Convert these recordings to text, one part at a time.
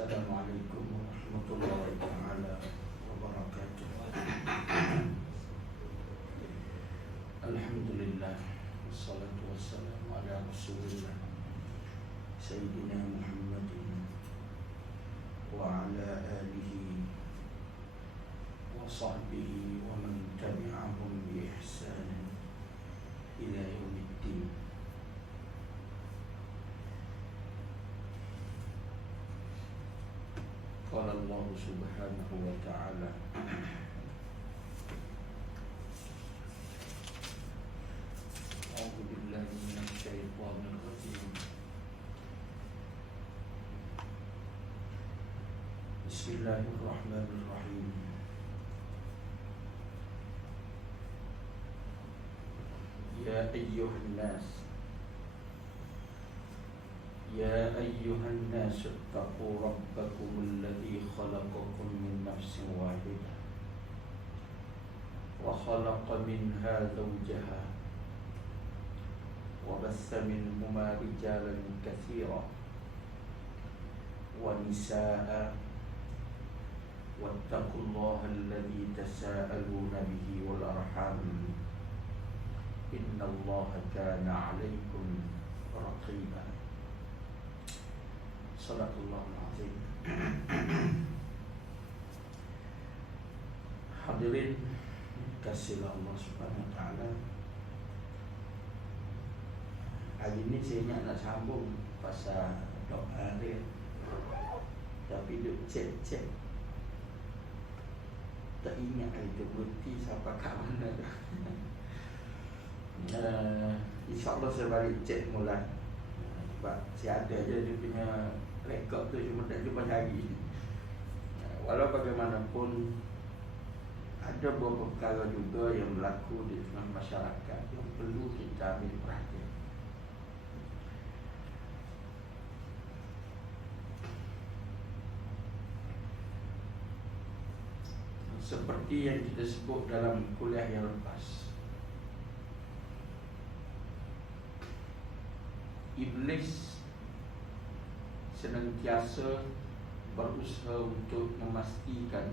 Assalamualaikum warahmatullahi taala wabarakatuh. Alhamdulillah, wassalatu wassalamu ala Rasulillah Sayyidina Muhammadin wa ala alihi wa sahbihi wa man tabi'ahum bi ihsan ila yaumiddin. Qala Allah subhanahu wa ta'ala, A'udzu billahi minasy syaithanir rajim. Bismillahirrahmanirrahim. Ya ayyuhan nas, يا أيها الناس اتقوا ربكم الذي خلقكم من نفس واحدة وخلق منها زوجها وبث منهما رجالا كثيرا ونساء واتقوا الله الذي تساءلون به والأرحام إن الله كان عليكم رقيبا. Sadaqallahul azim. Hadirin kasihlah Allah subhanahu wa ta'ala. Hari ini saya nak sambung pasal doa dia, tapi duk cek tak ingat itu berhenti sampai kat mana dah. InsyaAllah saya balik cek mulai, sebab saya ada je dia punya rekod tu, cuma tak jumpa cari. Walau bagaimanapun, ada beberapa perkara juga yang berlaku di tengah masyarakat yang perlu kita ambil perhatian. Seperti yang kita sebut dalam kuliah yang lepas, Iblis senantiasa berusaha untuk memastikan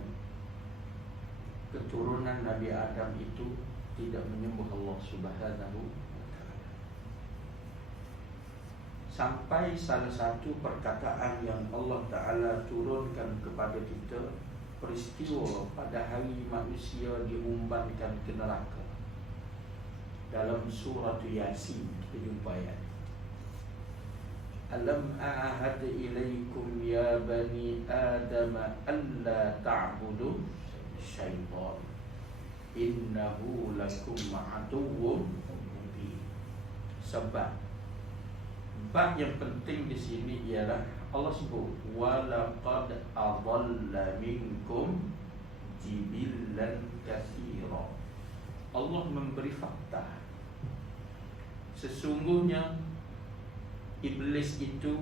keturunan Nabi Adam itu tidak menyembah Allah Subhanahu wa ta'ala. Sampai salah satu perkataan yang Allah Ta'ala turunkan kepada kita, peristiwa pada hari manusia diumbankan ke neraka. Dalam surah Yasin kita jumpa ayat, Alam a'ahad ilaikum ya bani Adam alla ta'budu syaitan innahu lakum aduwwun mubin. Sebab bab yang penting di sini ialah Allah sebut walaqad adalla minkum jibillan katsira. Allah memberi fakta, sesungguhnya Iblis itu,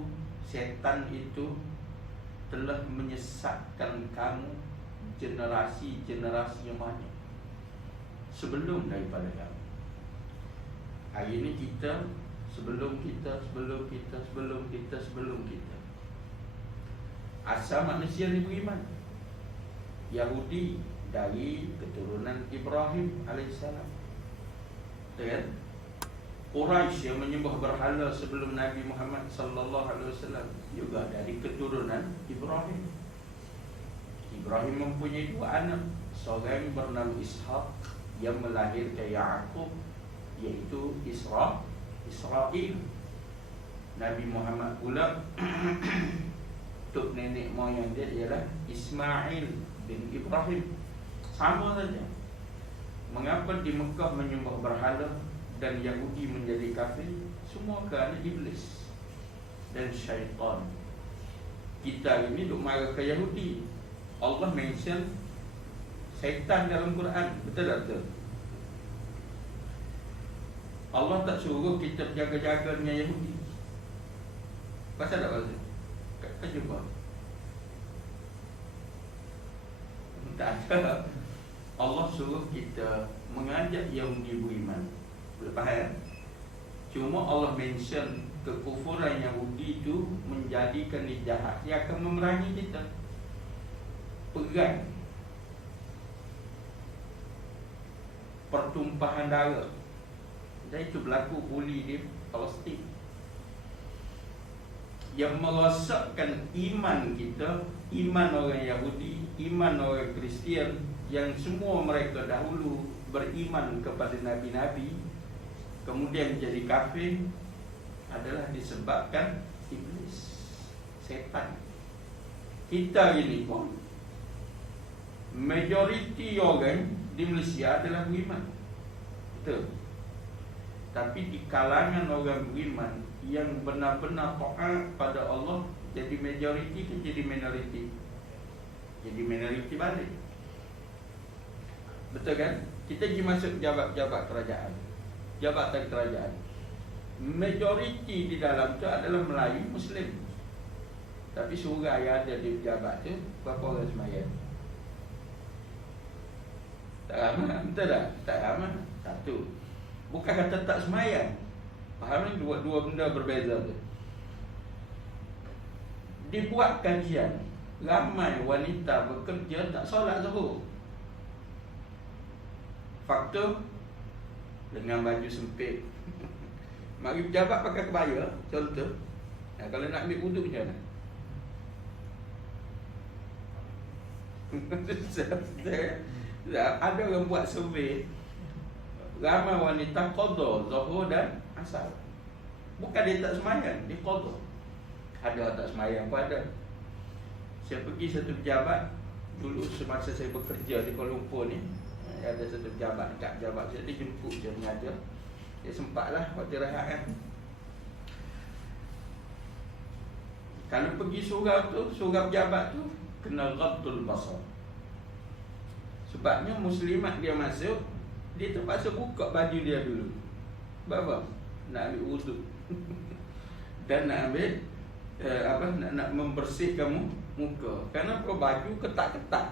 setan itu telah menyesatkan kamu generasi-generasi yang banyak sebelum daripada kamu. Hari ini kita, sebelum kita. Asal manusia ni beriman. Yahudi dari keturunan Ibrahim alaihissalam, kan? Quraisy yang menyembah berhala sebelum Nabi Muhammad sallallahu alaihi wasallam juga dari keturunan Ibrahim. Ibrahim mempunyai dua anak, seorang bernama Ishaq yang melahirkan Yaqub, iaitu Israel. Nabi Muhammad pula tok nenek moyang dia ialah Ismail bin Ibrahim. Sama saja. Mengapa di Mekah menyembah berhala dan Yahudi menjadi kafir? Semua kerana Iblis dan syaitan. Kita ini duk marah ke Yahudi, Allah mention syaitan dalam Quran, betul tak betul? Allah tak suruh kita berjaga-jaga dengan Yahudi. Pasal tak pasal? Kata jumpa tak ada. Allah suruh kita mengajak Yahudi beriman. Boleh faham? Cuma Allah mention kekufuran Yahudi itu menjadikan dia jahat, dia akan memerangi kita. Perang, pertumpahan darah. Dan itu berlaku buli di Palestin, yang merosakkan iman kita, iman orang Yahudi, iman orang Kristian, yang semua mereka dahulu beriman kepada nabi-nabi, kemudian jadi kafir, adalah disebabkan iblis, setan. Kita ini pun majoriti orang di Malaysia adalah beriman, betul. Tapi di kalangan orang beriman yang benar-benar taat pada Allah, jadi majoriti ke jadi minoriti? Jadi minoriti balik. Betul kan? Kita pergi masuk jabat-jabat kerajaan, jabatan kerajaan, majoriti di dalam tu adalah Melayu Muslim. Tapi surah yang ada di pejabat tu, berapa orang semayang? Tak ramai, betul tak? Tak ramai. Satu, bukan kata tak semayang. Faham ni, dua benda berbeza tu. Dibuat kajian, ramai wanita bekerja tak solat zuhur. Faktor, dengan baju sempit. Mari pejabat pakai kebaya, contoh. Kalau nak ambil wuduk macam mana? Ada orang buat survei, ramai wanita qadha zuhur dan asar. Bukan dia tak semayang, dia qadha. Ada tak semayang pun ada. Saya pergi satu pejabat dulu semasa saya bekerja di Kuala Lumpur ni, ada satu pejabat dekat pejabat saya, dia jemput je mengajar. Dia sempatlah waktu rehat kan. Kalau pergi surau tu, surau pejabat tu, kena ghaddul basar. Sebabnya muslimat dia masuk, dia terpaksa buka baju dia dulu. Sebab nak ambil wuduk dan nak ambil nak membersihkan muka. Kerana baju ketat-ketat,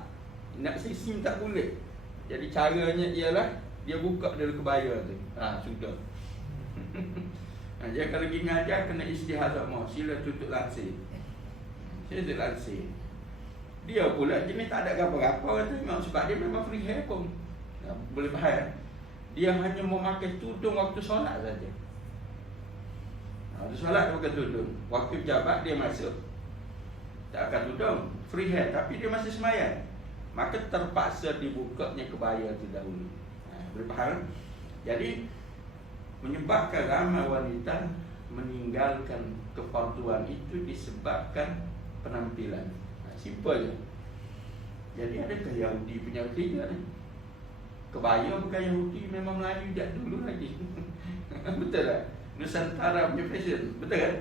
nak sising tak boleh. Jadi caranya ialah dia buka dulu kebaya tu. Sudah. Dia kalau pergi ngajar kena istihadah mau, sila tutup langsir. Sila tutup langsir. Dia pula jenis tak ada apa-apa tu, sebab dia memang free hair pun. Boleh faham. Dia hanya memakai tudung waktu solat saja. Waktu solat dia pakai tudung. Waktu pejabat dia masuk, tak akan tudung, free hair, tapi dia masih semayang. Maka terpaksa dibukanya kebaya tu dahulu. Boleh faham? Jadi menyebabkan ramai wanita meninggalkan kefarduan itu disebabkan penampilan. Simple je. Jadi adakah Yahudi punya kerja ni? Kebaya bukan Yahudi, memang Melayu sejak dulu lagi. Betul tak? Nusantara punya fashion, betul kan?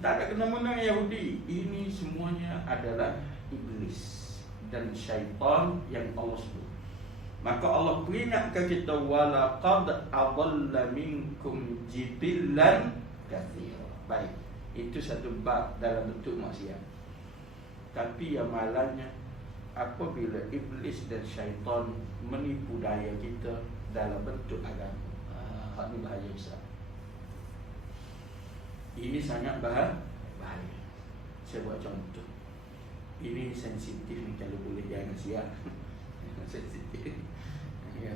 Tak ada kena-mena Yahudi. Ini semuanya adalah iblis dan syaitan yang Allah sebut. Maka Allah peringatkan kita, walaqad adalla minkum jibillan katsira. Baik, itu satu bab dalam bentuk maksiat. Tapi yang malangnya, apabila iblis dan syaitan menipu daya kita dalam bentuk agama, ini bahaya besar. Ini sangat bahaya. Saya buat contoh. Ini sensitif ni, kalau boleh jangan siap. Sensitif. Ya.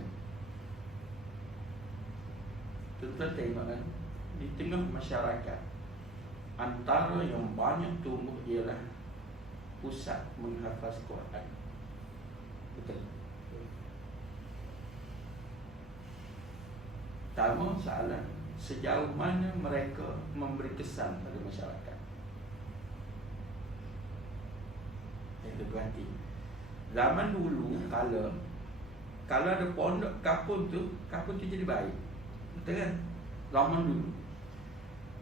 Tuan-tuan tengok kan, di tengah masyarakat, antara yang banyak tumbuh ialah pusat menghafaz Quran. Betul. Pertama soalan, sejauh mana mereka memberi kesan pada masyarakat? Itu berarti zaman dulu kalau ada pondok kapun tu jadi baik. Betul kan? Zaman dulu.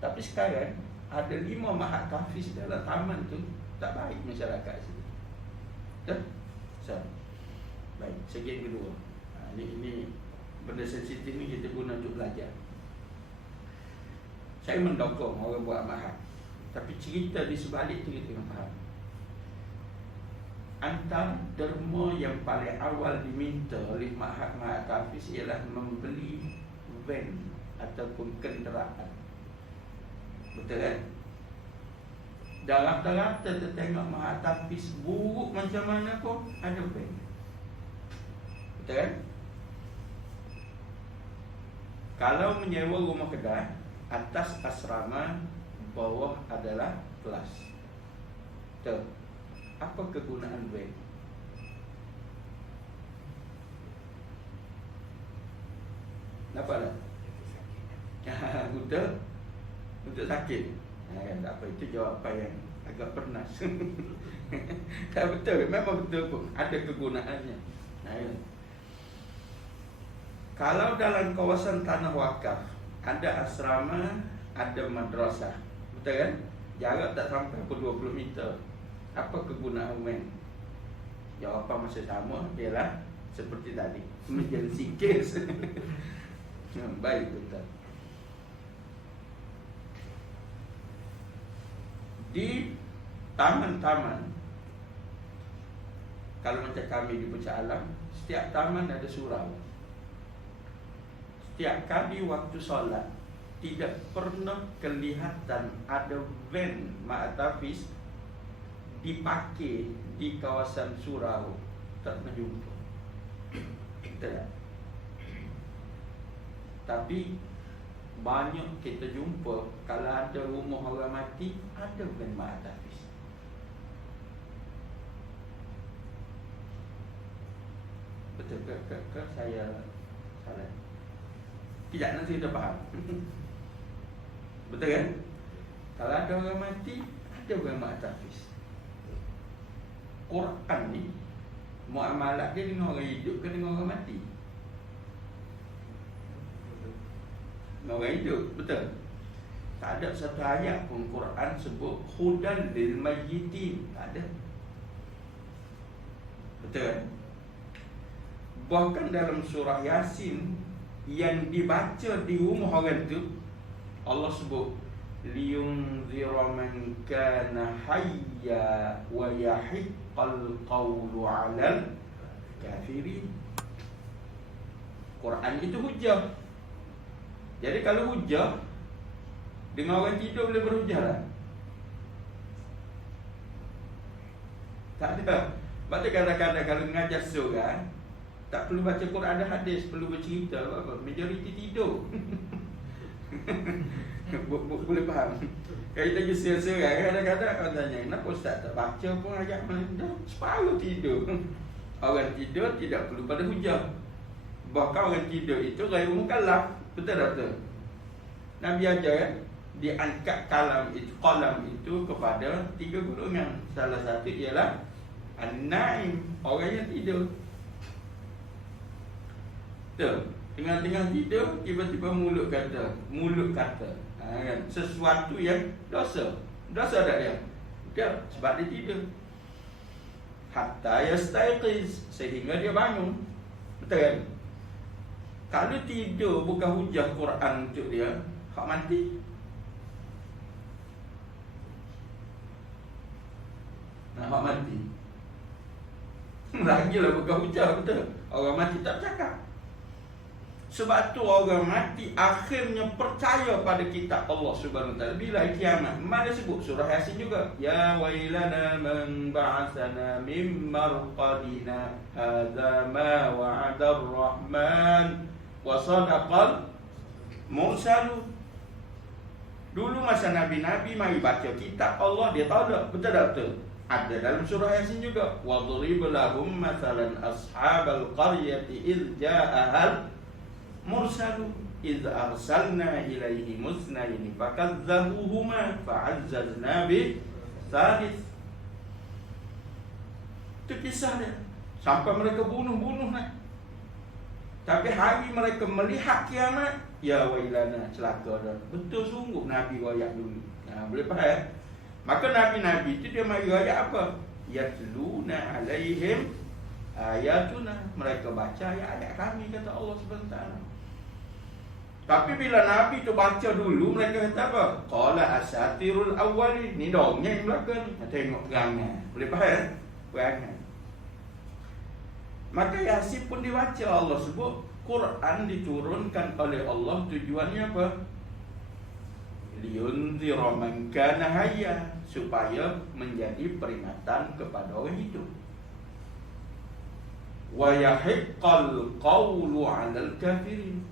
Tapi sekarang ada 5 mahat tahfiz dalam taman tu, tak baik masyarakat sini. Betul? So, baik, segi kedua. Ini benda sensitif ni kita guna untuk belajar. Saya mendokong orang buat mahat, tapi cerita di sebalik tu kita kena faham. Antara derma yang paling awal diminta oleh mahat-mahat tahfiz ialah membeli van ataupun kenderaan. Betul kan? Dah rata-rata kita tengok Mahatafis buruk macam mana pun ada bank. Betul kan? Kalau menyewa rumah kedai, atas asrama, bawah adalah kelas. Betul. Apa kegunaan bank? Nampak tak? Untuk sakit. Tak apa, itu jawapan yang agak pernas. Tak betul, memang betul pun. Ada kegunaannya. Kalau dalam kawasan tanah wakaf ada asrama, ada madrasah, betul kan? Jarak tak sampai 20 meter. Apa kegunaan bank? Jawapan masih sama, ialah seperti tadi, emergency case. Baik, betul. Di taman-taman, kalau macam kami di Puncak Alam, setiap taman ada surau. Setiap kali waktu solat, tidak pernah kelihatan ada van Mahatafis dipakai di kawasan surau. Tak pernah jumpa. Betul tak? Tapi banyak kita jumpa kalau ada rumah orang mati, ada van Mahatafis. Betul ke saya salah? Tidak, nanti kita faham. Betul kan? Kalau ada orang mati, ada van Mahatafis. Quran ni muamalat dia dengan orang hidup ke dengan orang mati? Dengan orang hidup, betul. Tak ada satu ayat pun Quran sebut hudan lil mayyitin. Tak ada. Betul kan? Bahkan dalam surah Yasin yang dibaca di rumah orang tu, Allah sebut liyunzira man kana hayya wa yahiqqal qawlu 'alal kafirin. Quran itu hujah. Jadi kalau hujah, dengan orang tidur boleh berhujah lah? Tak ada. Sebab tu kadang-kadang kalau mengajar seorang, tak perlu baca Quran dan hadis, perlu bercerita apa. Majoriti tidur. Boleh faham? Kalau kita jadi seorang, kadang-kadang orang tanya, kenapa Ustaz tak baca pun ayat mana? Separuh tidur. Orang tidur tidak perlu pada hujah. Bahkan orang tidur itu ghairu mukallaf. Betul tak betul? Nabi ajar kan, diangkat qalam itu kepada 3 golongan. Salah satu ialah an-naim, orang yang tidur. Betul. Tengah-tengah tidur, tiba-tiba mulut kata kan? Sesuatu yang dosa tak dia? Betul, sebab dia tidur. Hatta yastaiqiz, sehingga dia bangun. Betul kan? Kalau tidur bukan hujah Quran untuk dia, hak mati. Hak mati. Lagilah bukan hujah, betul. Orang mati tak bercakap. Sebab tu orang mati akhirnya percaya pada kitab Allah Subhanahu Wa Taala bila kiamat. Mana sebut surah Yasin juga. Ya wailana man ba'atsana mim marqadina hadza ma wa'ada ar-rahman wa sadaqal mursalun. Dulu masa nabi-nabi mari baca kitab Allah, dia tahu tak? Betul tak betul? Ada dalam surah Yasin juga. Wadrib lahum mathalan ashabal qaryati idz ja'ahal mursalun idz arsalna ilaihi musnaini fakazzabuhuma fa'azzazna bi thalith. Itu kisah dia. Sampai mereka bunuh lah. Tapi hari mereka melihat kiamat, ya wailana, celaka dah. Betul sungguh Nabi wayak dulu. Boleh faham? Maka Nabi-Nabi itu dia mari wayak apa? Yatluna alaihim ayatuna. Mereka baca ayat-ayat kami, kata Allah SWT. Tapi bila Nabi tu baca dulu, mereka kata apa? Qala asatirul awwalin. Ni dongeng belakang. Tengok perangai. Boleh faham? Perangai. Maka Yasin pun dibaca. Allah sebut Quran diturunkan oleh Allah, tujuannya apa? liyunzira man kana hayya, supaya menjadi peringatan kepada orang hidup. Wa yahiqqal qawlu 'alal kafirin,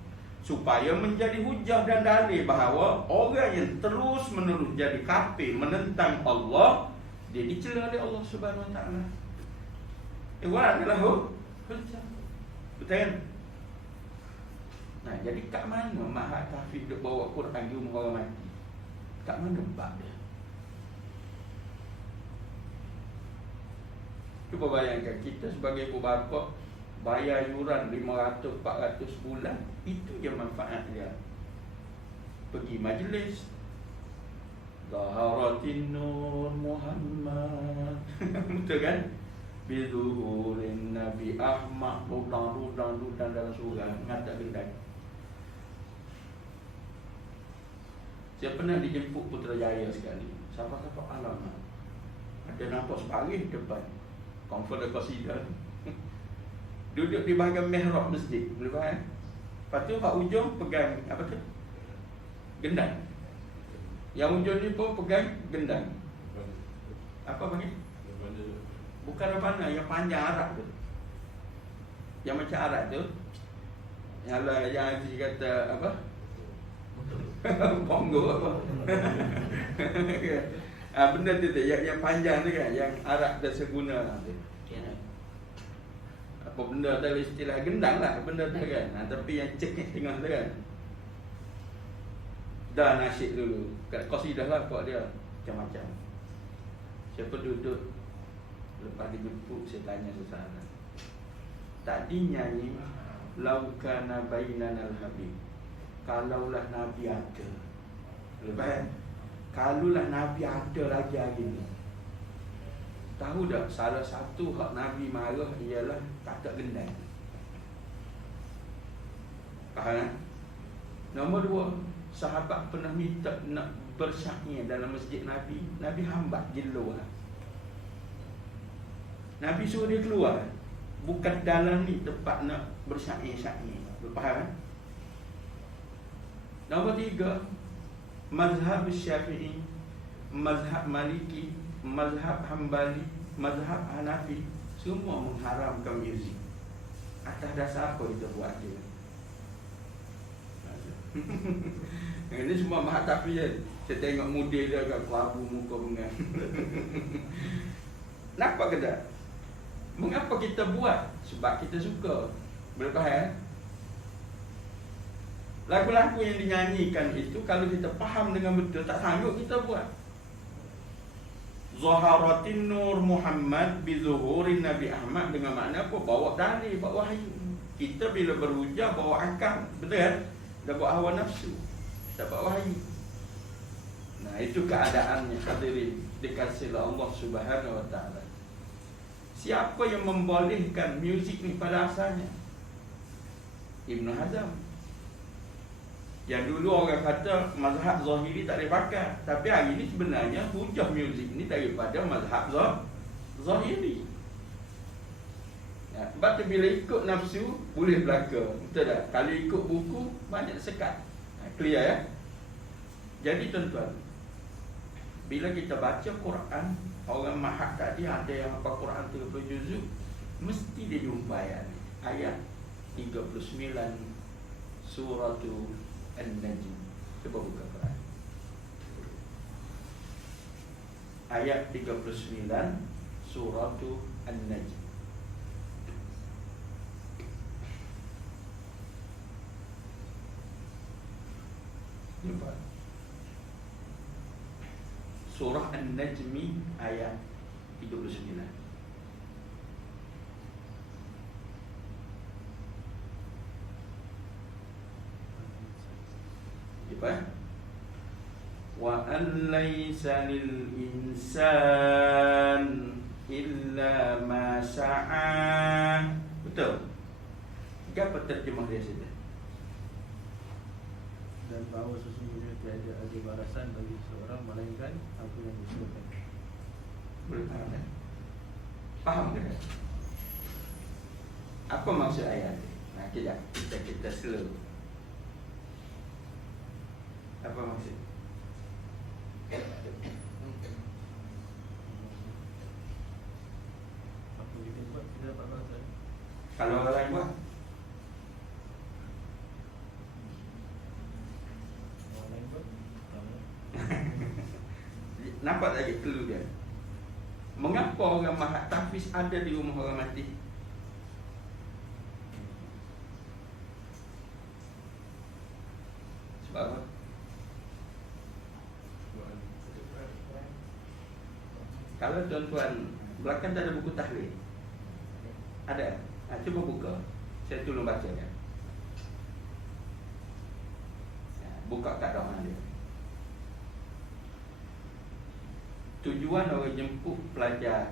supaya menjadi hujah dan dalil bahawa orang yang terus menerus jadi kafir menentang Allah, dia dicela oleh Allah Subhanahu Wa Taala. Iwan adalah hujah. Betul kan? Nah, jadi kat mana mahat kafir duk bawa Quran di rumah orang mati? Kat mana bab dia? Cuba bayangkan kita sebagai ibu bapa bayar yuran 500-400 bulan, itu je manfaat dia. Pergi majlis Zaharatin Nur Muhammad betul kan? Bizuhurin Nabi Ahmad, rudang dalam surah ngatak gendang. Saya pernah dijemput Putrajaya sekali. Siapa-siapa alamat ada nampak sebaris depan konferensi qasidah. Duduk di bahagian mihrab masjid, boleh faham? Lepas tu kat ujung pegang apa tu? Gendang. Yang ujung ni pun pegang gendang. Apa panggil? Bukan rebana, yang panjang arak tu. Yang macam arak tu. Yang kata apa? Bongo apa? Benda tu yang panjang tu kan, yang arak dan seguna tu. Apa benda tu istilah gendang lah benda tu kan. Tapi yang cekik tengah tu kan. Dah nasyid dulu. Kat qasidah lah buat dia macam-macam. Siapa duduk lepas dijemput, saya tanya sesuatu. Tadi nyanyi Laukana bainana al-habib, kalaulah Nabi ada. Lepas kalaulah Nabi ada lagi hari ni. Tahu tak salah satu hak Nabi marah ialah kata gendang. Faham? Nombor 2, sahabat pernah minta nak bersyair dalam masjid Nabi. Nabi hambat jeluh. Nabi suruh dia keluar. Bukan dalam ni tempat nak bersyair-syair. Faham? Nombor 3, mazhab Syafi'i, mazhab Maliki, mazhab Hambali, mazhab Hanafi, semua mengharamkan muzik. Atas dasar apa kita buat dia? Ini semua mahat tapi je. Saya tengok model dia kan, kelabu muka bengang. Kenapa kata? Mengapa kita buat? Sebab kita suka. Boleh faham? Lagu-lagu yang dinyanyikan itu, kalau kita faham dengan betul, tak sanggup kita buat. Zaharatin Nur Muhammad bizuhurin Nabi Ahmad, dengan makna apa? Bawa dalil, bawa wahyu. Kita bila berhujah bawa akal, betul kan? Dah bawa hawa nafsu, tak bawa wahyu. Nah, itu keadaannya hadirin dikasihi Allah Subhanahu Wa Taala. Siapa yang membolehkan muzik ni pada asalnya? Ibn Hazm. Yang dulu orang kata mazhab Zahiri tak boleh pakai, tapi hari ni sebenarnya hujah muzik ni daripada mazhab Zahiri. Ya, sebab tu bila ikut nafsu boleh belaka, betul tak? Kalau ikut buku banyak sekat. Clear ya? Jadi tuan-tuan, bila kita baca Quran, orang mahat tadi ada yang hafal Quran 30 juzuk, mesti dia jumpa ayat 39 surah An-Najm. Cuba buka Quran. Ayat 39 surah An-Najm. Jumpa. Surah An-Najmi ayat 39. Apa? Wa an laysa lil insan illa ma sa'a. Betul? Apa terjemah dia saja? Dan bahawa sesungguhnya tiada ada balasan bagi seorang melainkan apa yang diusahakan. Boleh faham tak? Faham tak? Apa maksud ayat? Nah, kita slow. Apa maksud? Nampak lagi clue dia. Mengapa orang mahat tahfiz ada di rumah orang mati? Sebab apa? Kalau tuan-tuan belakang tak ada buku tahlil. Ada? Cuba buka. Saya tolong bacakan. Buka kat doa dia. Tujuan orang jemput pelajar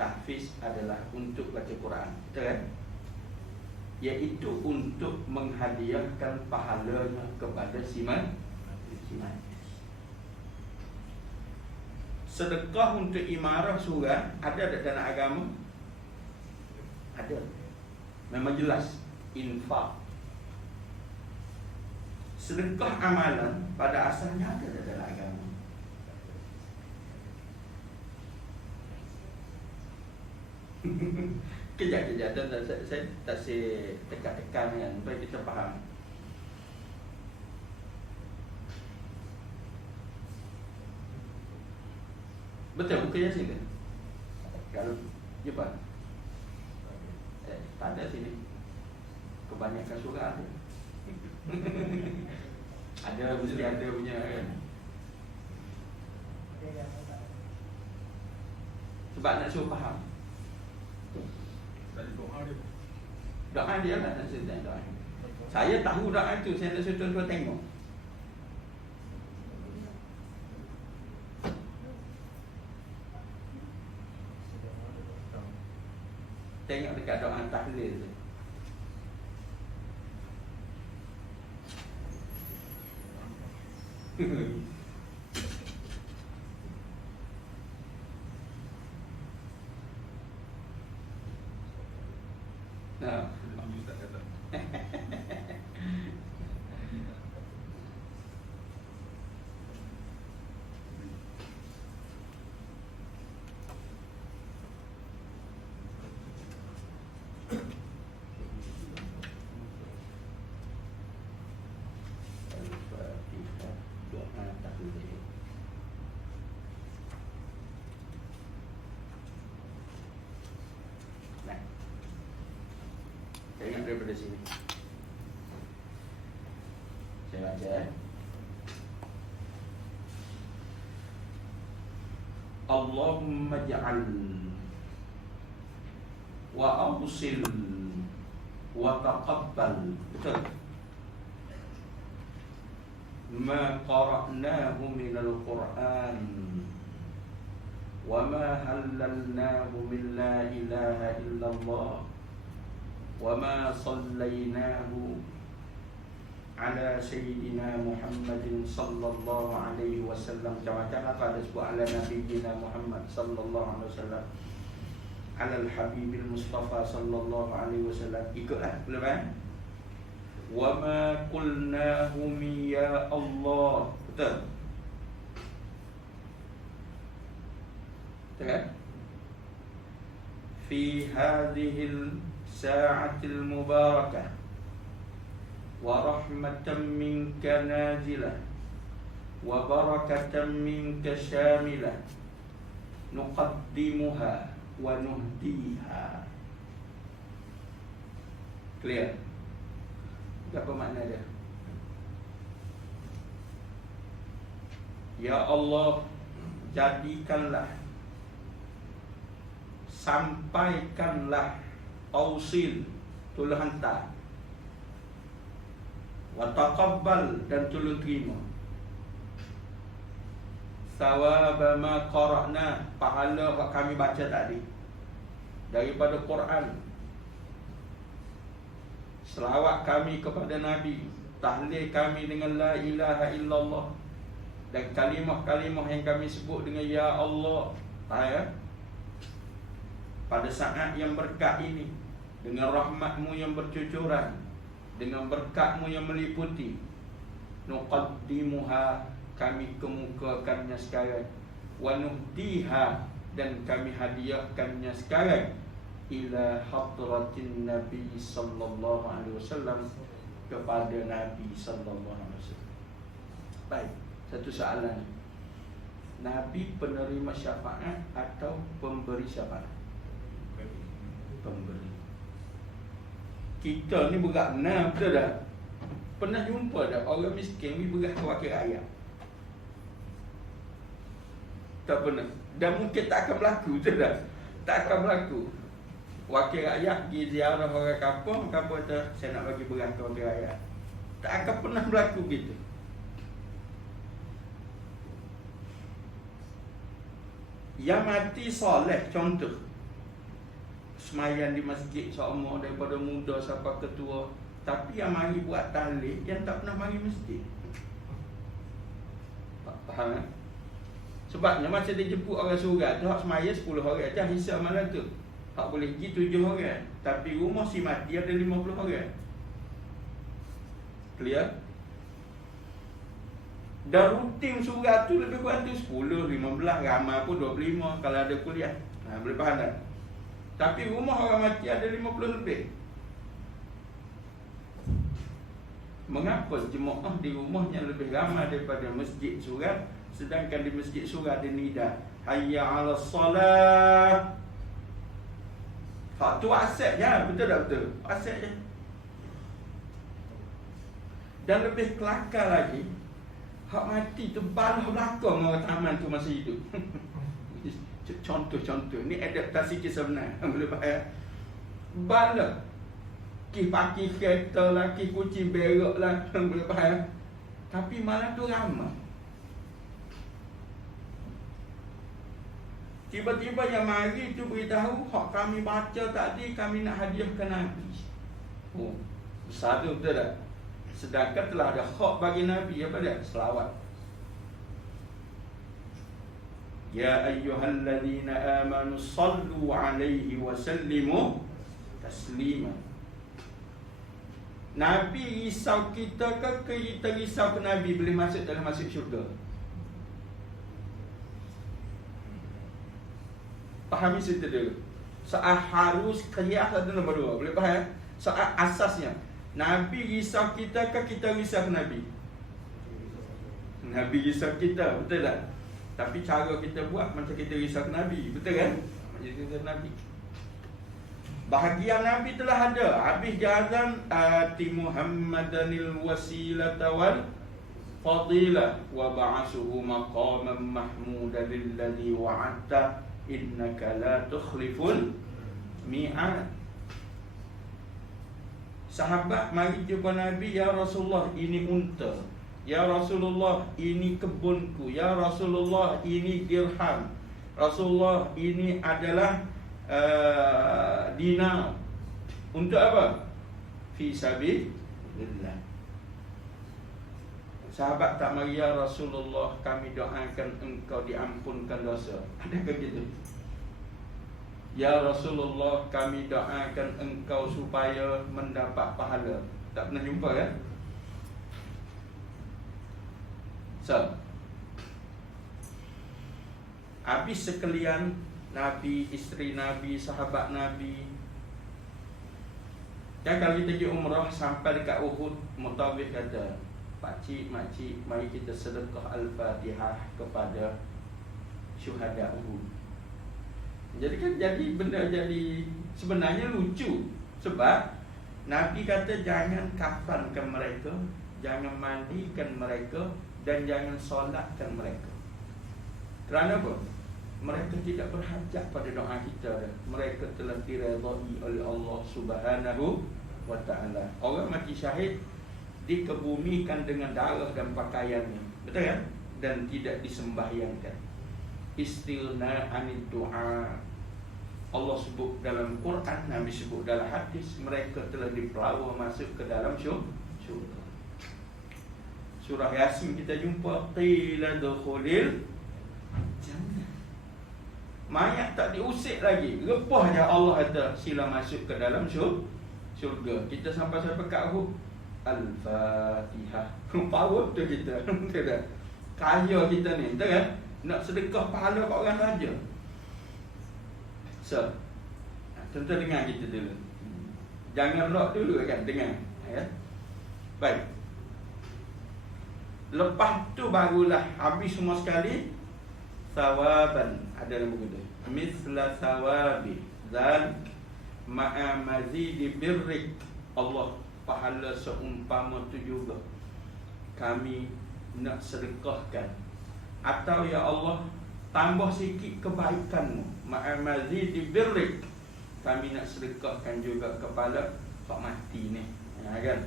tahfiz adalah untuk baca Quran, betul kan? Iaitu untuk menghadiahkan pahalanya kepada si mati. Sedekah untuk imarah surah ada dalam agama? Ada. Memang jelas infak. Sedekah amalan pada asalnya ada dalam agama. Kejap-kejap dan saya tak say tekan-tekan kan supaya kita faham. Betul buku Yasin kan? Kalau jumpa tak ada sini. Kebanyakan surah ada. Ada, mesti ada punya kan. Sebab nak suruh faham. Doa dia lah nak suruh doa. Saya tahu doa tu, saya nak suruh tuan-tuan tengok. Tengok dekat doa tahlil tu. Nah. Tengok daripada sini. Saya baca Allahumma ja'al wa awsil wa taqabbal. Betul. Ma qara'nahu minal Qur'an wa ma halalnahu min la ilaha illallah وما صليناه على سيدنا محمد صلى الله عليه وسلم كما pada sebut على نبينا محمد صلى الله عليه وسلم على الحبيب المصطفى صلى الله عليه وسلم. Ikutlah lepas وما قلناه يا الله. Betul? Betul kan? في هذه الساعة المباركة ورحمة منك نازلة وبركة منك شاملة نقدمها ونهديها. Clear? Apa makna dia? Ya Allah, jadikanlah, sampaikanlah, ausil, tolong hantar, wa taqabbal, dan tolong terima, sawaba ma qara'na, pahala yang kami baca tadi daripada Quran, selawat kami kepada Nabi, tahlil kami dengan la ilaha illallah, dan kalimah-kalimah yang kami sebut dengan ya Allah. Pada saat yang berkat ini, dengan rahmatmu yang bercucuran, dengan berkatmu yang meliputi, nuqaddimuha, kami kemukakannya sekarang, wa nuhdiha, dan kami hadiahkannya sekarang, ila hadratin Nabi sallallahu alaihi wasallam, kepada Nabi sallallahu alaihi wasallam. Baik, satu soalan. Nabi penerima syafaat atau pemberi syafaat? Pemberi. Kita ni berat benar, betul tak? Pernah jumpa tak orang miskin ni berat ke wakil rakyat? Tak pernah. Dan mungkin tak akan berlaku, betul tak? Tak akan berlaku. Wakil rakyat pergi ziarah orang kampung, kampung kata, saya nak bagi berat ke wakil rakyat. Tak akan pernah berlaku gitu. Yang mati soleh, contoh semayan di masjid seumur daripada muda sampai ketua, tapi yang mari buat tahlil, yang tak pernah mari masjid. Faham kan? Sebabnya masa dia jemput orang surat tu, hak semaya 10 orang je, hisap malam tu hak boleh pergi 7 orang. Tapi rumah si mati ada 50 orang. Clear? Dan rutin surat tu lebih kurang tu 10, 15, ramai pun 25 kalau ada kuliah. Boleh faham tak? Tapi rumah orang mati ada 50 lebih. Mengapa jemaah di rumahnya lebih ramai daripada masjid surat, sedangkan di masjid surat dia nida hayya 'alas solah. Hak tu aset je, betul tak betul? Aset je. Dan lebih kelakar lagi, hak mati tu balah belakang orang taman tu masa hidup. Contoh-contoh ni adaptasi kisah benar. Boleh faham? Balah paki kereta lah, kucing berak lah. Boleh faham? Tapi malam tu ramai. Tiba-tiba yang mari tu beritahu, hak kami baca tadi, kami nak hadiahkan Nabi. Oh, besar tu, betul tak? Sedangkan telah ada hak bagi Nabi, apa dia? Selawat. Ya ayyuhalladzina amanu sallu alaihi wa sallimu taslima. Nabi risau kita ke kita risau ke Nabi boleh masuk dalam masuk syurga? Fahami situ dulu. Soal harus qiyas ada nombor 2. Boleh faham? Soal asasnya, Nabi risau kita ke kita risau ke Nabi? Nabi risau kita, betul tak? Tapi cara kita buat macam kita risau ke Nabi, betul kan? Macam kita Nabi. Bahagian Nabi telah ada. Habis jazan ati Muhammadanil wasilata wal fadilah wa ba'asuhu maqaman mahmudan lilladzi wa'adta innaka la tukhliful mi'ad. Sahabat mari jumpa Nabi, ya Rasulullah ini unta, ya Rasulullah ini kebunku, ya Rasulullah ini dirham, Rasulullah ini adalah dinar. Untuk apa? Fi sabilillah. Sahabat tak mari, ya Rasulullah kami doakan engkau diampunkan dosa. Adakah gitu? Ya Rasulullah kami doakan engkau supaya mendapat pahala. Tak pernah jumpa kan? So, habis sekalian Nabi, isteri Nabi, sahabat Nabi. Dan kalau kita pergi umrah sampai dekat Uhud, Mutawif kata, pakcik, makcik, mari kita sedekah Al-Fatihah kepada syuhada Uhud. Jadi kan benda jadi sebenarnya lucu. Sebab Nabi kata jangan kafankan mereka, jangan mandikan mereka, dan jangan solatkan mereka. Kerana apa? Mereka tidak berhajat pada doa kita. Mereka telah diredai oleh Allah Subhanahu wa ta'ala. Orang mati syahid dikebumikan dengan darah dan pakaiannya, betul kan? Dan tidak disembahyangkan. Istilna anid du'a. Allah sebut dalam Quran, Nabi sebut dalam hadis, mereka telah dipelawa masuk ke dalam syurga. Surah Yasin kita jumpa qila dukhulil jannah. Mayat tak diusik lagi, lepas je Allah kata sila masuk ke dalam syurga. Kita sampai kat Uhud, Al-Fatihah. Power tu kita. Betul tak? Kaya kita ni, betul kan? Nak sedekah pahala kat orang raja. So, tuan-tuan dengar kita dulu. Jangan lock dulu kan, dengar. Ya? Baik. Lepas tu barulah habis semua sekali. sawaban, ada yang begitu, misla sawabi dzalik ma'a mazidi birrik, Allah pahala seumpama tu juga kami nak sedekahkan, atau ya Allah tambah sikit kebaikanmu, ma'a mazidi birrik, kami nak sedekahkan juga kepada hak mati ni, kan?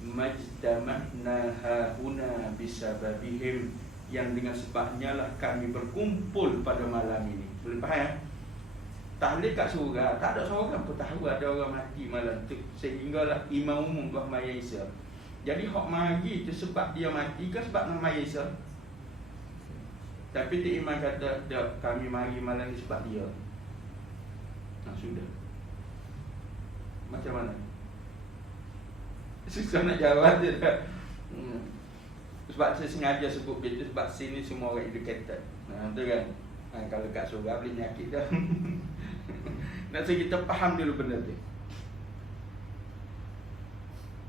Majtama'na hahuna bisababihim, yang dengan sebabnya lah kami berkumpul pada malam ini. Boleh faham? Tahlil kat surga, tak ada seorang pun tahu ada orang mati malam tu, sehinggalah imam umum Muhammad Isa. Jadi hak mari tu sebab dia mati ke sebab Muhammad Isa? Tapi tu imam kata, "Dak, kami mari malam ni sebab dia." Nah, sudah. Macam mana? Susah nak jawab je tak? Sebab saya sengaja sebut begitu, sebab sini semua orang educated. Nah, tu kan. Kalau kat surga boleh nyakit dah. Nak kita faham dulu benda tu.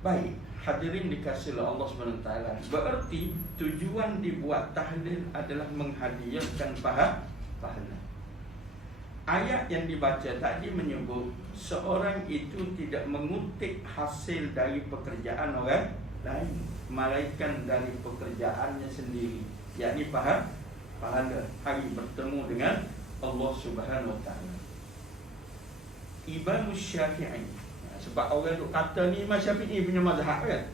Baik, hadirin dikasihi Allah SWT. Berarti tujuan dibuat tahlil adalah menghadiahkan pahala. Ayat yang dibaca tadi menyebut seorang itu tidak mengutip hasil dari pekerjaan orang lain, melainkan dari pekerjaannya sendiri, yakni pahala hari bertemu dengan Allah Subhanahu Wa Taala. Imam Syafi'i, sebab orang duk kata ni Imam Syafi'i punya mazhab kan.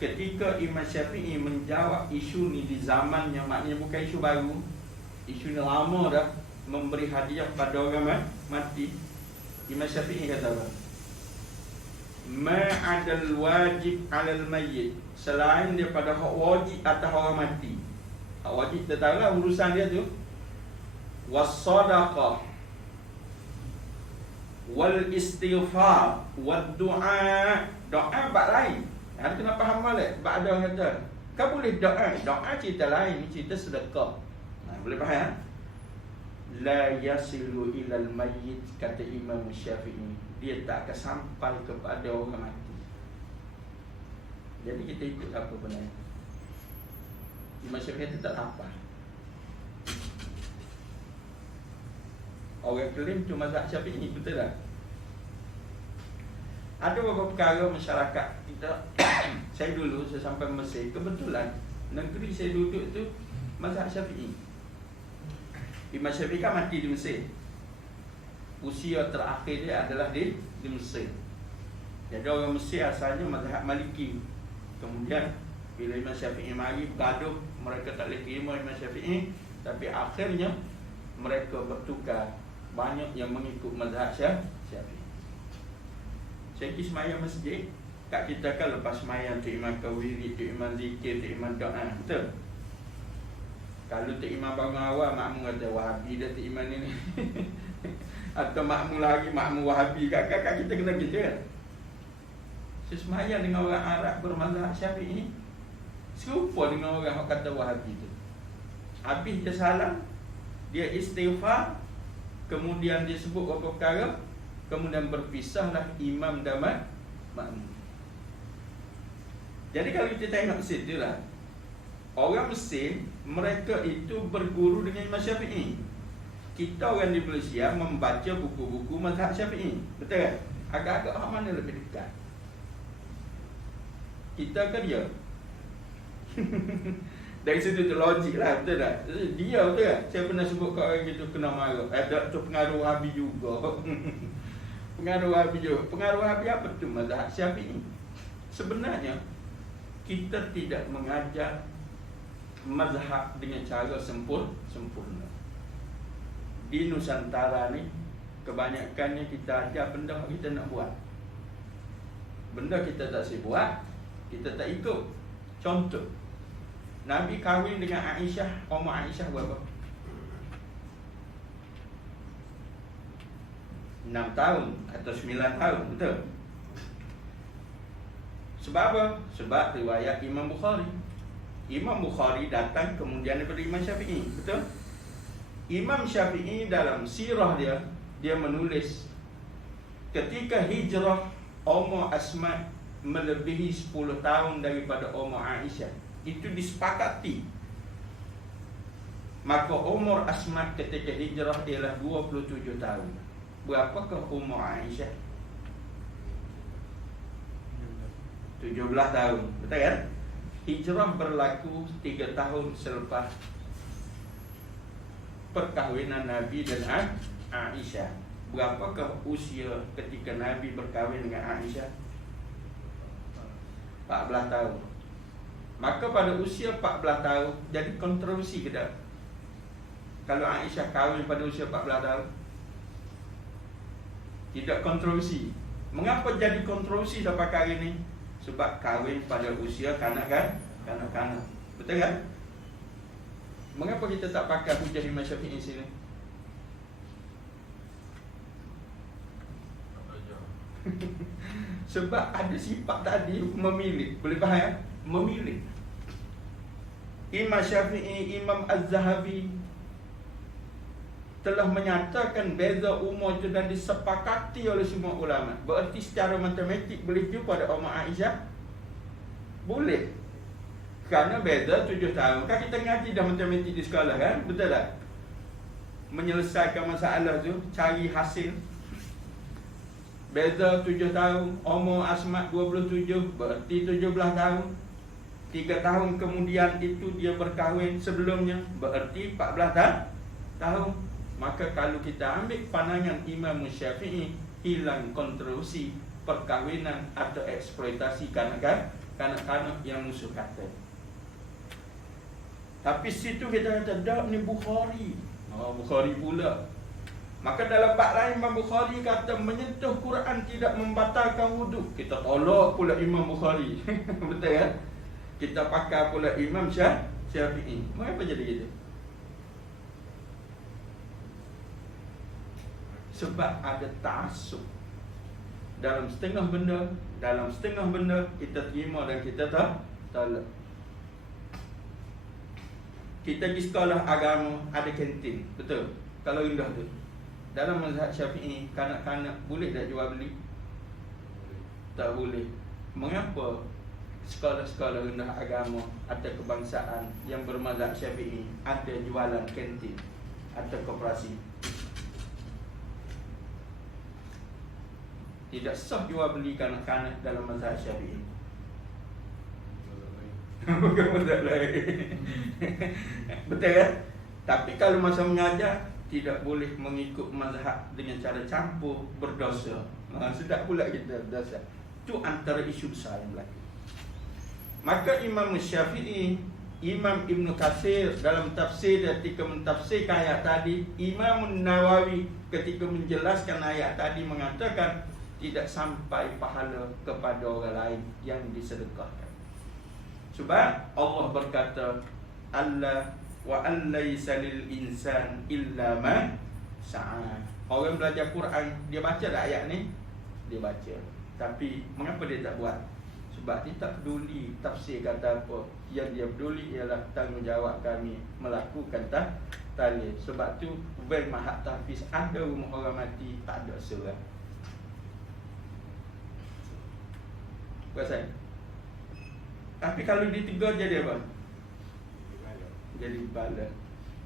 Ketika Imam Syafi'i menjawab isu ni di zamannya, maknanya bukan isu baru, isu ni lama dah, memberi hadiah pada orang mati. Imam Syafi'i kata apa? Ma'adal wajib 'alal mayyit, selain daripada hak wajib atas orang mati. Hak wajib kita tahu lah urusan dia tu. Was-sadaqah wal istighfar wad du'a. Doa bab lain. Ada kena faham balik. Bab ada orang kata, kau boleh doa. Doa cerita lain, cerita sedekah. Boleh faham? La yasilu ilal mayyit, kata Imam Syafi'i, dia tak akan sampai kepada orang mati. Jadi kita ikut apa benar. Imam Syafi'i itu tak apa. Orang klaim tu mazhab Syafi'i, betul tak? Ada beberapa perkara masyarakat kita. Saya dulu, saya sampai Mesir, kebetulan negeri saya duduk tu mazhab Syafi'i. Imam Syafi'i kan mati di Mesir. Usia terakhir dia adalah di Mesir. Jadi orang Mesir asalnya mazhab Maliki. Kemudian bila Imam Syafi'i mari gaduh, mereka tak boleh terima Imam Syafi'i, tapi akhirnya mereka bertukar, banyak yang mengikut mazhab Syafi'i. Saya pergi semayang masjid, kat kita kan lepas semayang tu imam kawiri, tu imam zikir, tu imam doa, betul? Kalau tu imam bangun awal, makmum kata Wahabi dah tu imam ni. Atau makmum lagi, makmum Wahabi, kakak kita kena gitu kan? Saya semayang dengan orang Arab bermazhab Syafi'i, serupa dengan orang yang kata Wahabi tu. Habis dia salam, dia istighfar, kemudian dia sebut beberapa perkara, kemudian berpisahlah imam dan makmum. Jadi kalau kita tengok situ lah, orang Mesir, mereka itu berguru dengan Imam Syafi'i. Kita orang di Malaysia membaca buku-buku mazhab Syafi'i, betul kan? Agak-agak hak mana lebih dekat? Kita ke dia? Dari situ tu logik lah, betul tak? Dia betul tak? Saya pernah sebut kat orang gitu kena marah. Ada tu pengaruh Wahabi juga. Pengaruh Wahabi juga. Pengaruh Wahabi apa tu? Mazhab Syafi'i. Sebenarnya kita tidak mengajar mazhab dengan cara sempurna. Di Nusantara ni kebanyakannya kita ajar benda kita nak buat. Benda kita tak boleh buat, kita tak ikut. Contoh, Nabi kahwin dengan Aisyah, Umar Aisyah berapa? 6 tahun atau 9 tahun, betul? Sebab apa? Sebab riwayat Imam Bukhari. Imam Bukhari datang kemudian daripada Imam Syafi'i, betul? Imam Syafi'i dalam sirah dia, dia menulis ketika hijrah Ummu Asma melebihi 10 tahun daripada Ummu Aisyah. Itu disepakati Maka umur Asma ketika hijrah ialah 27 tahun. Berapakah umur Aisyah? 17 tahun. Betul kan? Hijrah berlaku 3 tahun selepas perkahwinan Nabi dan Aisyah. Berapakah usia ketika Nabi berkahwin dengan Aisyah? 14 tahun. Maka pada usia 14 tahun jadi kontroversi ke tak? Kalau Aisyah kahwin pada usia 14 tahun, tidak kontroversi. Mengapa jadi kontroversi sampai hari ini? Sebab kahwin pada usia kanak-kanak. Betul kan? Mengapa kita tak pakai hujah Imam Syafi'i sini? Sebab ada sifat tadi memilih. Boleh faham ya? Memilih. Imam Syafi'i, Imam Az-Zahabi telah menyatakan beza umur itu dan disepakati oleh semua ulama. Berarti secara matematik boleh jumpa pada umur Aisyah? Boleh. Kerana beza 7 tahun. Kan kita ngaji dah matematik di sekolah kan? Betul tak? Menyelesaikan masalah tu, cari hasil. Beza 7 tahun, umur Asma 27, berarti 17 tahun. 3 tahun kemudian itu dia berkahwin sebelumnya, berarti 14 tahun. Maka kalau kita ambil pandangan Imam Syafi'i, hilang kontroversi perkahwinan atau eksploitasi kanak-kanak yang musuh kata. Tapi situ kita kata, dah ni Bukhari. Bukhari pula. Maka dalam bab lain Imam Bukhari kata menyentuh Quran tidak membatalkan wuduk. Kita tolak pula Imam Bukhari. Betul kan? Kita pakai pula Imam Syafi'i. Mengapa jadi gitu? Sebab ada ta'assub. Dalam setengah benda kita terima dan kita tolak. Kita di sekolah agama ada kantin, betul? Kalau indah tu. Dalam mazhab Syafi'i, kanak-kanak boleh tak jual beli? Tak boleh. Mengapa sekolah-sekolah rendah agama atau kebangsaan yang bermazhab Syafi'i ada jualan kantin atau koperasi? Tidak sah jual beli kanak-kanak dalam mazhab Syafi'i. Bukan mazhab lain. Betul kan? Tapi kalau masa mengajar, tidak boleh mengikut mazhab dengan cara campur, berdosa. Sedap pula kita berdosa. Itu antara isu besar yang berlaku. Maka Imam Syafi'i, Imam Ibn Katsir dalam tafsir ketika mentafsirkan ayat tadi, Imam Nawawi ketika menjelaskan ayat tadi mengatakan tidak sampai pahala kepada orang lain yang disedekahkan. Sebab Allah berkata, Allah wa allaysa lil insan illa ma sa'a. Orang belajar Quran, dia baca tak ayat ni? Dia baca. Tapi mengapa dia tak buat? Sebab dia tak peduli tafsir kata apa. Yang dia peduli ialah tanggungjawab kami melakukan tahlil. Sebab tu Ubaid Mahat Tahfiz ada rumah orang mati, tak ada surah. Perasan? Tapi kalau ditegur jadi apa? Jadi kepala.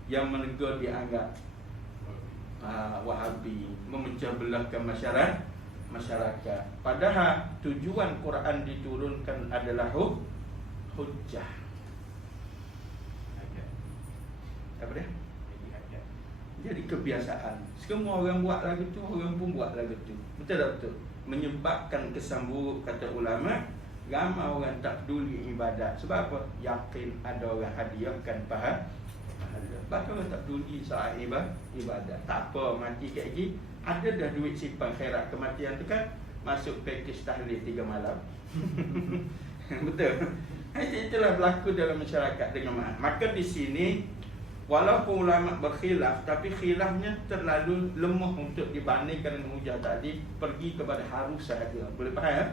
Yang menegur dianggap Wahabi, memecah belahkan masyarakat. Padahal tujuan Quran diturunkan adalah hujjah. Apa dia? Jadi kebiasaan. Semua orang buat lagu tu, orang pun buat lagu tu. Betul tak betul? Menyebabkan kesan buruk kata ulama. Ramai orang tak peduli ibadat. Sebab apa? Yakin ada orang hadiahkan pahala. Bahkan orang tak peduli soal ibadat. Tak apa, mati kat lagi. Ada dah duit simpan khairat kematian tu kan, masuk package tahlil 3 malam. Betul. Itulah berlaku dalam masyarakat dengan maka di sini walaupun ulama berkhilaf, tapi khilafnya terlalu lemah untuk dibandingkan dengan hujah tadi, pergi kepada harus sahaja. Boleh faham ya?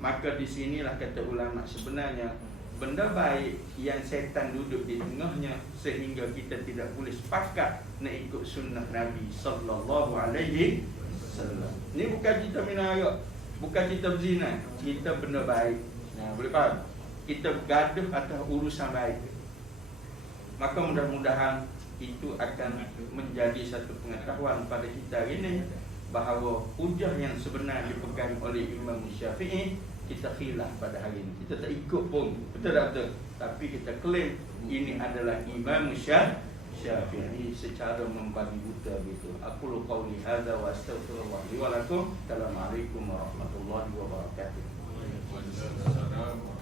Maka di sinilah kata ulama sebenarnya benda baik yang setan duduk di tengahnya sehingga kita tidak boleh sepakat nak ikut sunnah Nabi sallallahu alaihi wasallam. Ni bukan kita minarok, bukan kita berzina, kita benda baik. Boleh faham? Kita bergaduh atas urusan baik. Maka mudah-mudahan itu akan menjadi satu pengetahuan pada kita ini bahawa hujah yang sebenar dipegang oleh Imam Syafi'i kita khilaf pada hari ini. Kita tak ikut pun, betul tak betul? Tapi kita klaim ini adalah Imam Syafi'i secara membabi buta gitu. Aku lu qauli hadza wa astaghfirullah li wa lakum. Assalamualaikum warahmatullahi wabarakatuh. Waalaikumsalam.